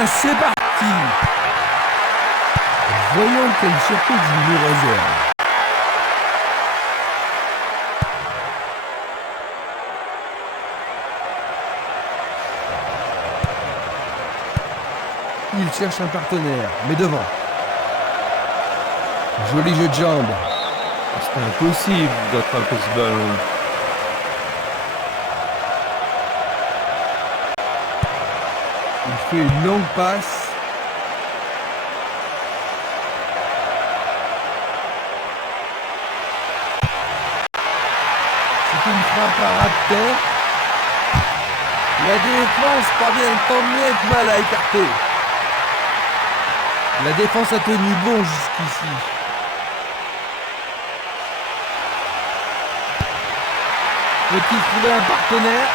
bien, c'est parti. Voyons quelle surprise il nous réserve. Il cherche un partenaire, mais devant. Joli jeu de jambes. C'est impossible d'attraper ce ballon. Il fait une longue passe. C'est une frappe à ras de terre. La défense parvient tant bien que mal à écarter. La défense a tenu bon jusqu'ici. Peut-il trouver un partenaire?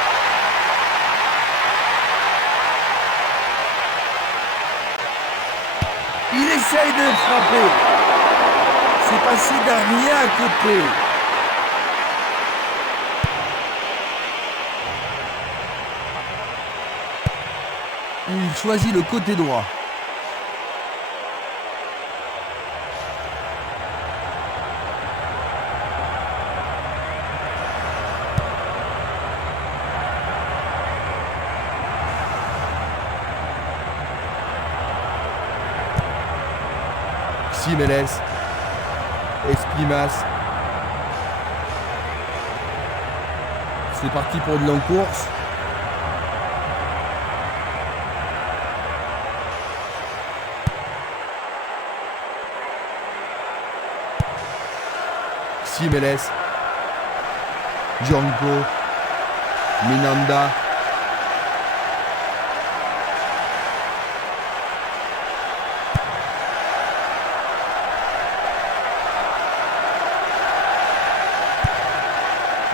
Il essaye de frapper. C'est passé d'un rien à côté. Il choisit le côté droit. Jiménez, Espimas. C'est parti pour une longue course. Jiménez, Django, Minanda.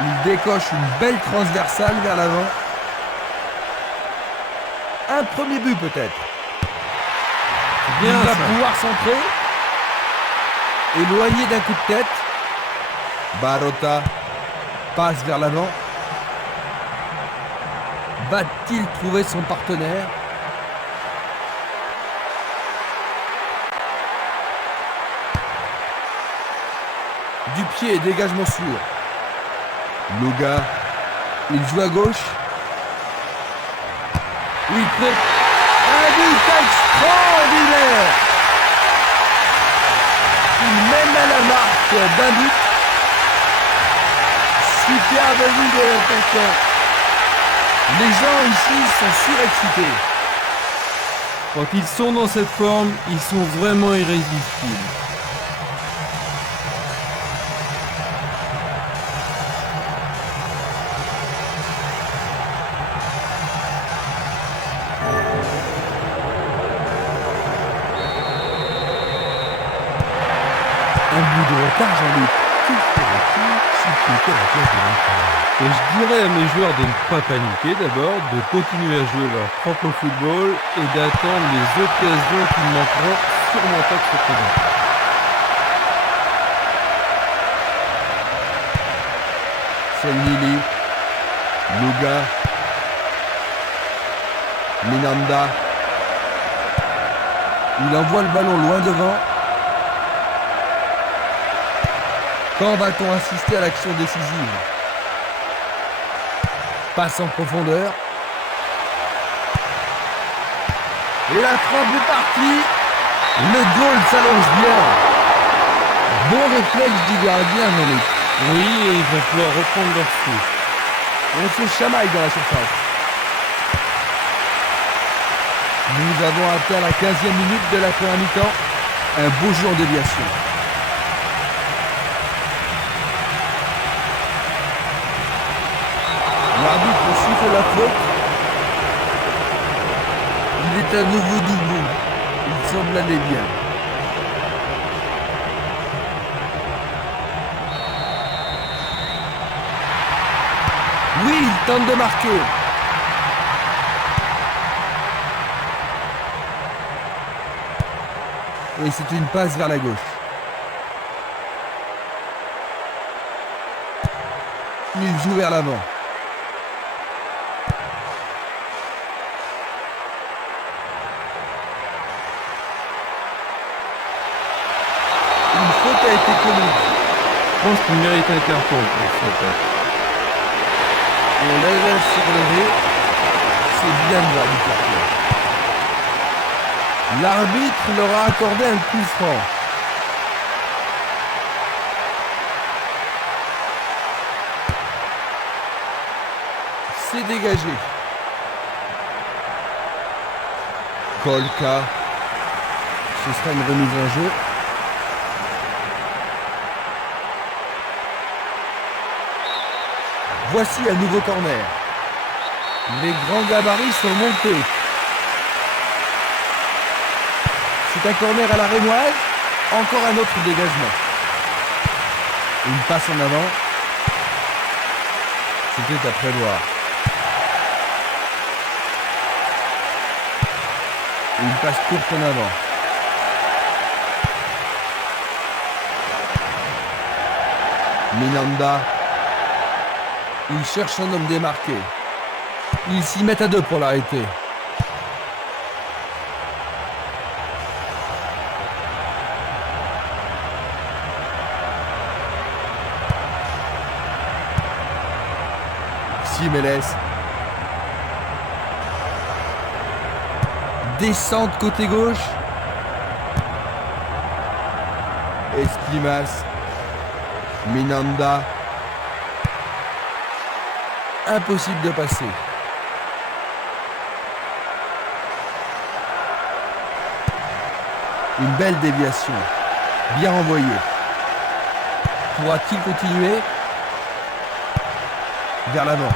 Il décoche une belle transversale vers l'avant. Un premier but peut-être. Il va pouvoir centrer. Éloigné d'un coup de tête. Barota passe vers l'avant. Va-t-il trouver son partenaire? Du pied, dégagement sûr. Luga, il joue à gauche. Il fait un but extraordinaire. Il mène à la marque d'un but. Superbe but de l'attaquant. Les gens ici sont surexcités. Quand ils sont dans cette forme, ils sont vraiment irrésistibles. Un but de retard, Jean-Luc. Que ferais-tu si tu étais à la place de l'entraîneur? Et je dirais à mes joueurs de ne pas paniquer d'abord, de continuer à jouer leur propre football et d'attendre les occasions qui ne manqueront sûrement pas de se présenter. Selnili, Luga, Minanda. Il envoie le ballon loin devant. Quand va-t-on assister à l'action décisive? Passe en profondeur. Et la frappe est partie. Le goal s'allonge bien. Bon réflexe du gardien, Jean-Luc. Oui, et ils vont pouvoir reprendre leur souffle. On se chamaille dans la surface. Nous avons atteint la 15e minute de la première mi-temps. Un beau jeu en déviation. L'arbitre siffle la faute. Il est à nouveau debout. Il semble aller bien. Oui, il tente de marquer. Et c'est une passe vers la gauche. Il joue vers l'avant. but a été commis. Je pense qu'il mérite un carton pour cette tête. Et on laisse se relever. C'est bien de voir du carton. L'arbitre leur a accordé un coup franc. C'est dégagé. Kolka. Ce sera une remise en jeu. Voici un nouveau corner. Les grands gabarits sont montés. C'est un corner à la rémoise. Encore un autre dégagement. Une passe en avant. C'était à prévoir. Une passe courte en avant. Minanda. Il cherche un homme démarqué. Ils s'y mettent à deux pour l'arrêter. Simeles. Descente côté gauche. Esquimas. Minanda. Impossible de passer. Une belle déviation. Bien envoyée. Pourra-t-il continuer? Vers l'avant.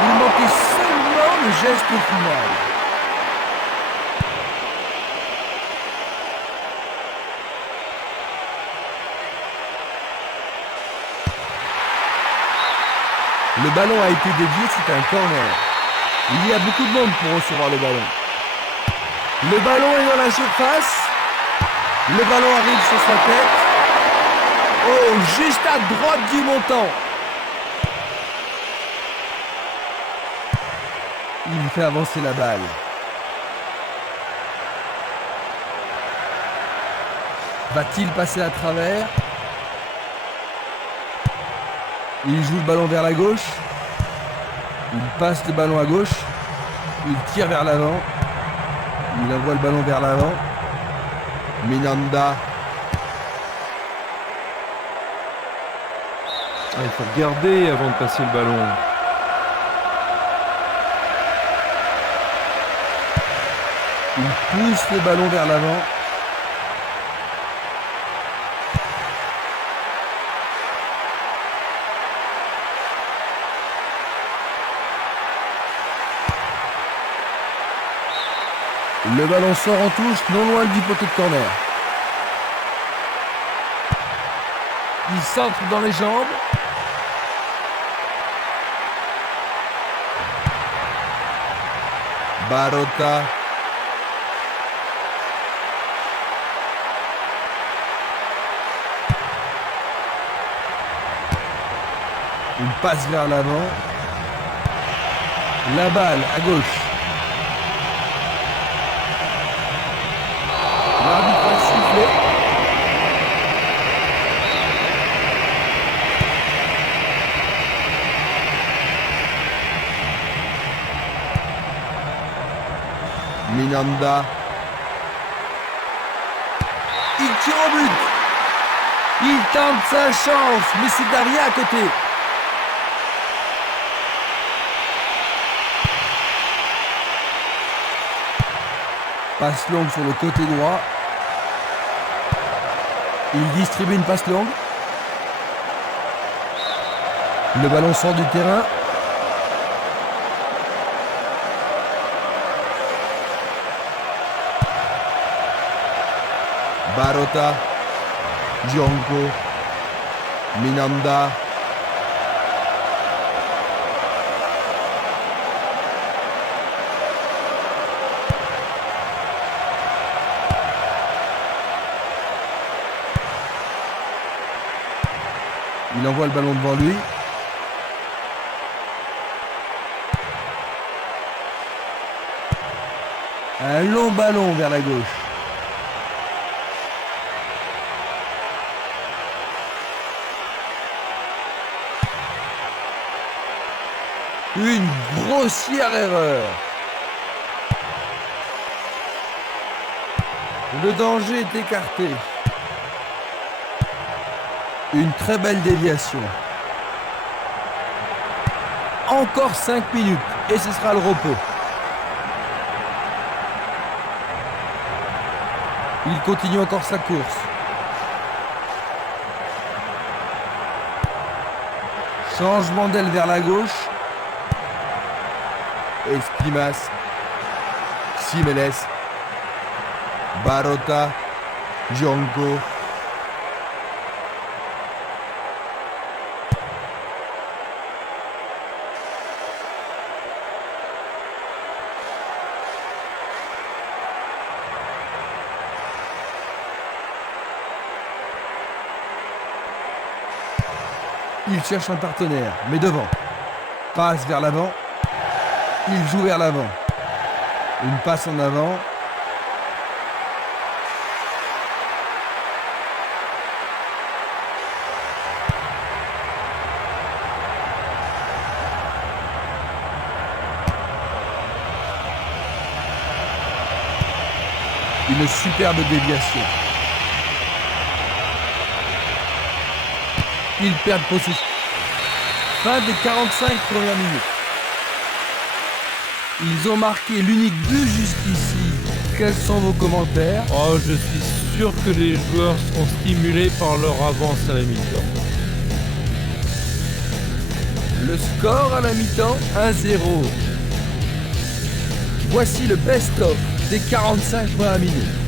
Il manquait seulement le geste final. Le ballon a été dévié, c'est un corner. Il y a beaucoup de monde pour recevoir le ballon. Le ballon est dans la surface. Le ballon arrive sur sa tête. Oh, juste à droite du montant. Il fait avancer la balle. Va-t-il passer à travers? Il joue le ballon vers la gauche. Il passe le ballon à gauche. Il tire vers l'avant. Il envoie le ballon vers l'avant. Minanda. Il faut regarder avant de passer le ballon. Il pousse le ballon vers l'avant. Le ballon sort en touche, non loin du poteau de corner. Il centre dans les jambes. Barota. Une passe vers l'avant. La balle à gauche. L'arbitre a sifflé. Minanda. Il tire au but. Il tente sa chance, mais c'est derrière à côté. Passe longue sur le côté droit. Il distribue une passe longue. Le ballon sort du terrain. Barota. Dionco. Minanda. Il envoie le ballon devant lui. Un long ballon vers la gauche. Une grossière erreur. Le danger est écarté. Une très belle déviation. Encore 5 minutes et ce sera le repos. Il continue encore sa course. Changement d'aile vers la gauche. Espimas. Simeles. Barota. Jonko. Il cherche un partenaire, mais devant. Passe vers l'avant. Il joue vers l'avant. Une passe en avant. Une superbe déviation. Ils perdent possession. Fin des 45 premières minutes. Ils ont marqué l'unique but jusqu'ici. Quels sont vos commentaires? Oh, je suis sûr que les joueurs seront stimulés par leur avance à la mi-temps. Le score à la mi-temps, 1-0. Voici le best-of des 45 premières minutes.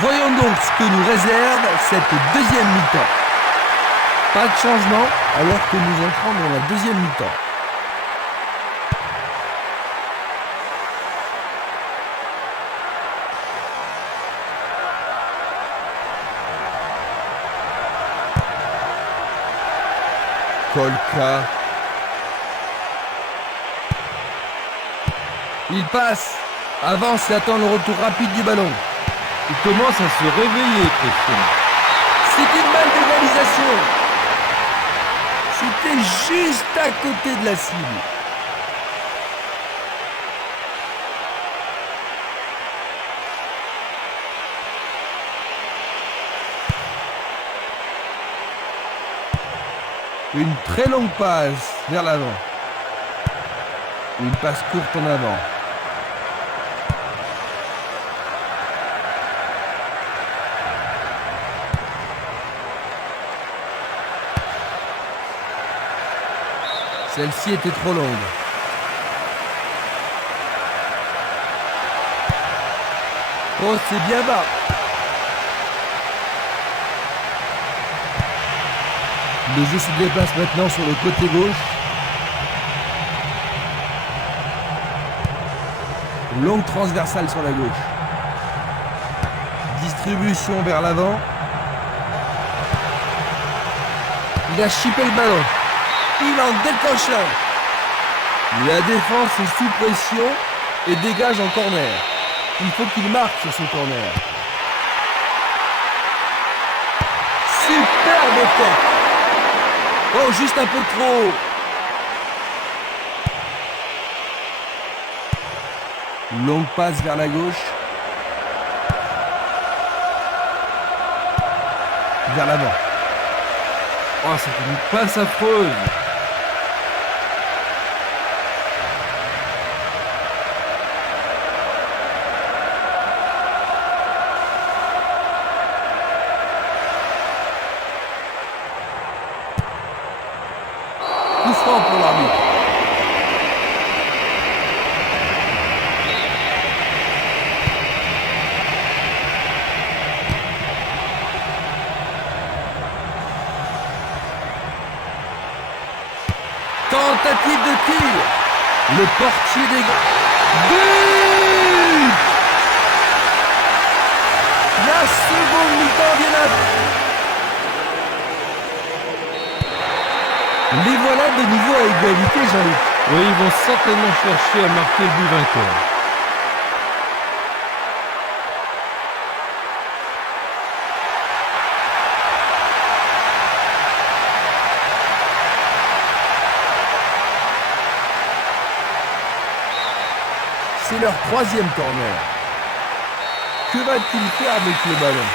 Voyons donc ce que nous réserve cette deuxième mi-temps. Pas de changement alors que nous entrons dans la deuxième mi-temps. Kolka. Il passe, avance et attend le retour rapide du ballon. Il commence à se réveiller, Christian. C'est une balle d'égalisation. C'était juste à côté de la cible. Une très longue passe vers l'avant. Une passe courte en avant. Celle-ci était trop longue. Oh, c'est bien bas. Le jeu se déplace maintenant sur le côté gauche. Longue transversale sur la gauche. Distribution vers l'avant. Il a chippé le ballon. Il en décroche un. La défense est sous pression et dégage en corner. Il faut qu'il marque sur ce corner. Superbe tête. Oh, juste un peu trop. Longue passe vers la gauche. Vers l'avant. Oh, c'est une passe affreuse. Coup franc pour l'arbitre. Tentative de tir. Le portier des gars. But! La seconde mi-temps vient à... Les voilà de nouveau à égalité, Jean-Luc. Oui, ils vont certainement chercher à marquer le but vainqueur. C'est leur troisième corner. Que va-t-il faire avec le ballon?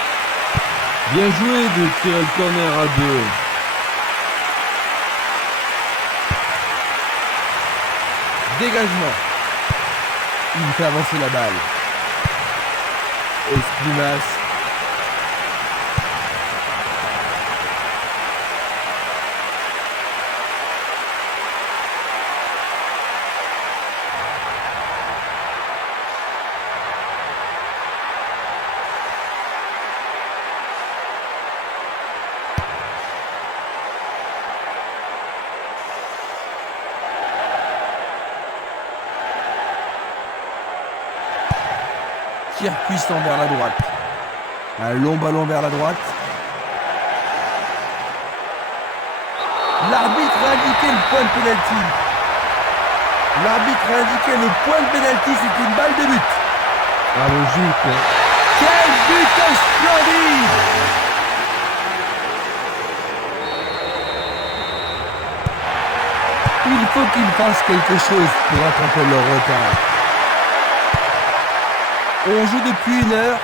Bien joué de tirer le corner à 2. Dégagement. Il fait avancer la balle. Espinas. Tir puissant vers la droite. Un long ballon vers la droite. L'arbitre a indiqué le point de pénalty. L'arbitre a indiqué le point de pénalty, c'est une balle de but. Ah, logique. Hein. Quel but splendide! Il faut qu'ils fassent quelque chose pour rattraper leur retard. On joue depuis 1 heure.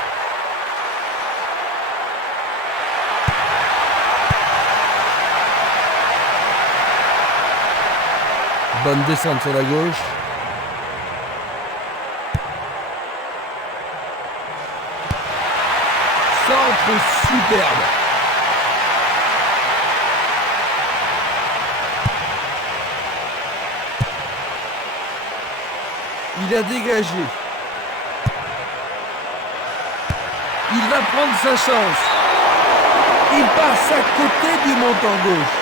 Bonne descente sur la gauche. Centre superbe. Il a dégagé. Il va prendre sa chance. Il passe à côté du montant gauche.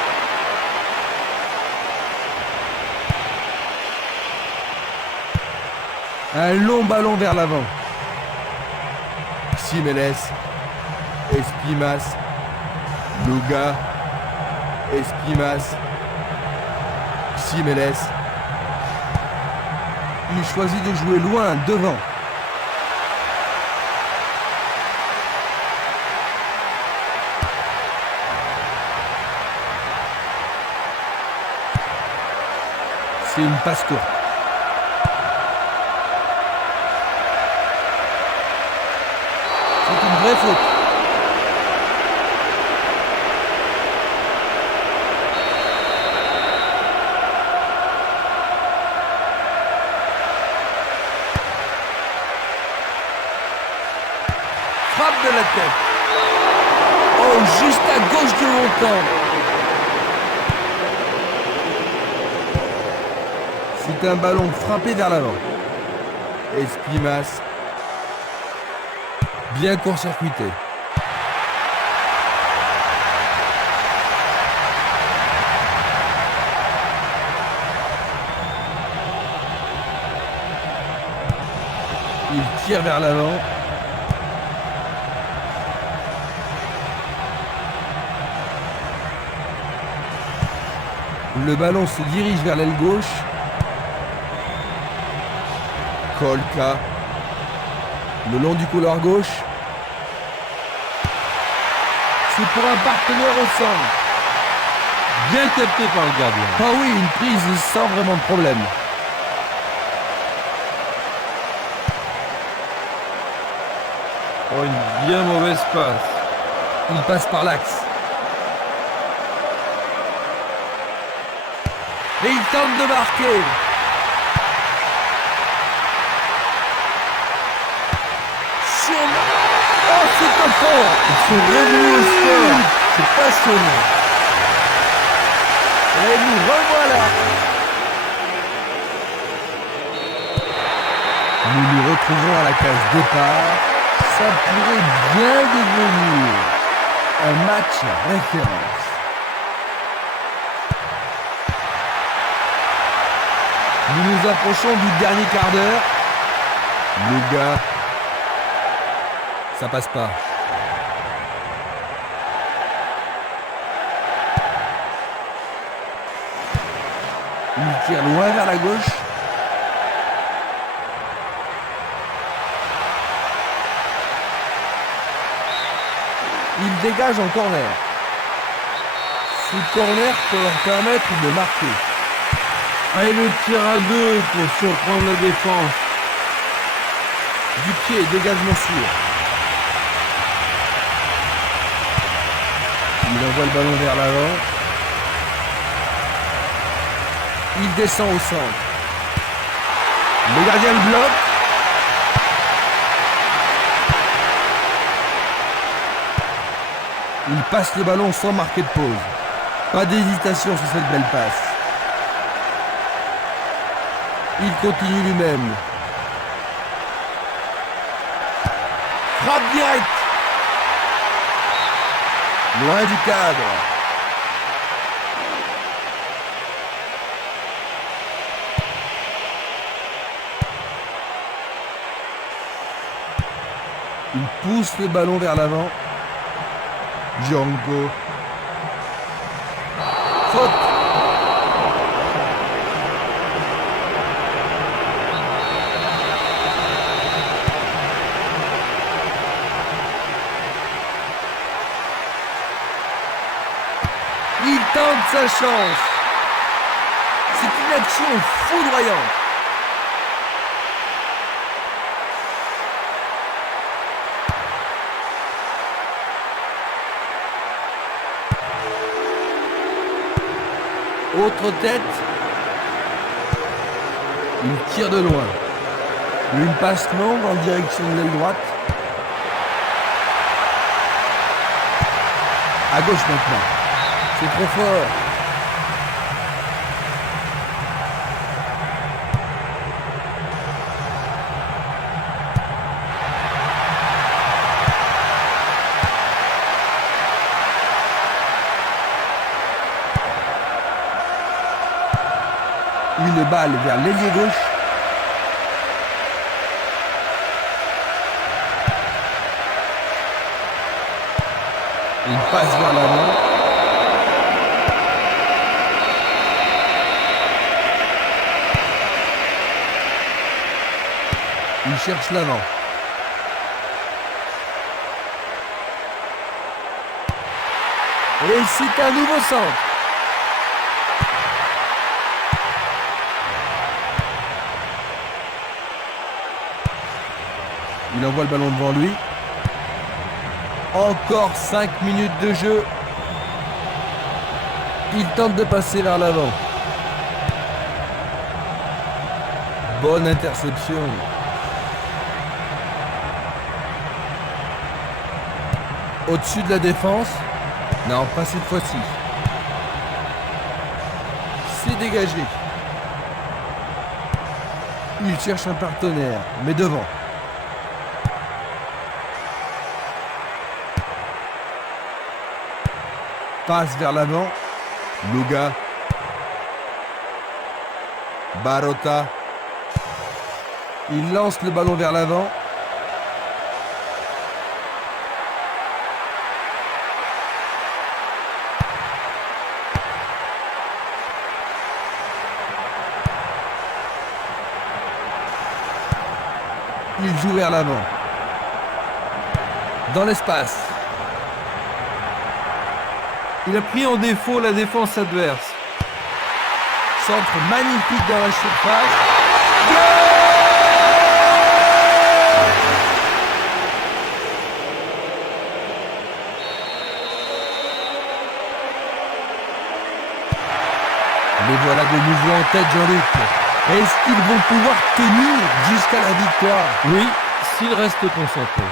Un long ballon vers l'avant. Simeles. Espimas. Luga. Espimas. Simeles. Il choisit de jouer loin, devant. C'est une passe courte. C'est une vraie faute. Frappe de la tête. Oh, juste à gauche du montant. C'est un ballon frappé vers l'avant. Espimas. Bien court-circuité. Il tire vers l'avant. Le ballon se dirige vers l'aile gauche. Kolka. Le long du couloir gauche. C'est pour un partenaire au centre. Bien capté par le gardien. Ah oui, une prise sans vraiment de problème. Oh, une bien mauvaise passe. Il passe par l'axe. Et il tente de marquer. Oh, c'est pas fort. Ils sont revenus au score. C'est passionnant. Et nous revoilà. Nous nous retrouvons à la case départ. Ça pourrait bien devenir un match référence. Nous nous approchons du dernier quart d'heure. Le gars, ça passe pas. Il tire loin vers la gauche. Il dégage en corner. Ce corner peut leur permettre de marquer. Allez, le tir à deux pour surprendre la défense. Du pied, dégagement sûr. Il envoie le ballon vers l'avant. Il descend au centre. Le gardien le bloque. Il passe le ballon sans marquer de pause. Pas d'hésitation sur cette belle passe. Il continue lui-même. Frappe directe. Loin du cadre. Il pousse le ballon vers l'avant. Django. Faute. Il tente sa chance. C'est une action foudroyante. Autre tête. Il tire de loin. Une passe longue en direction de l'aile droite. À gauche maintenant. C'est trop fort. Une balle vers l'ailier gauche. Il passe vers l'avant. Il cherche l'avant. Et c'est un nouveau centre. Il envoie le ballon devant lui. Encore 5 minutes de jeu. Il tente de passer vers l'avant. Bonne interception. Au-dessus de la défense. Non, pas cette fois-ci. C'est dégagé. Il cherche un partenaire, mais devant. Passe vers l'avant. Luga. Barota. Il lance le ballon vers l'avant. Il joue vers l'avant. Dans l'espace. Il a pris en défaut la défense adverse. Centre magnifique dans la surface. Les voilà de nouveau en tête, Jean-Luc. Est-ce qu'ils vont pouvoir tenir jusqu'à la victoire? Oui, s'il reste concentré.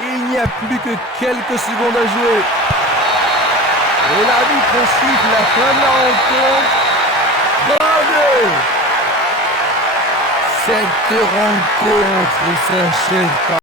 Il n'y a plus que quelques secondes à jouer. Et l'arbitre siffle la fin de la rencontre. Bravo! Cette rencontre s'achève par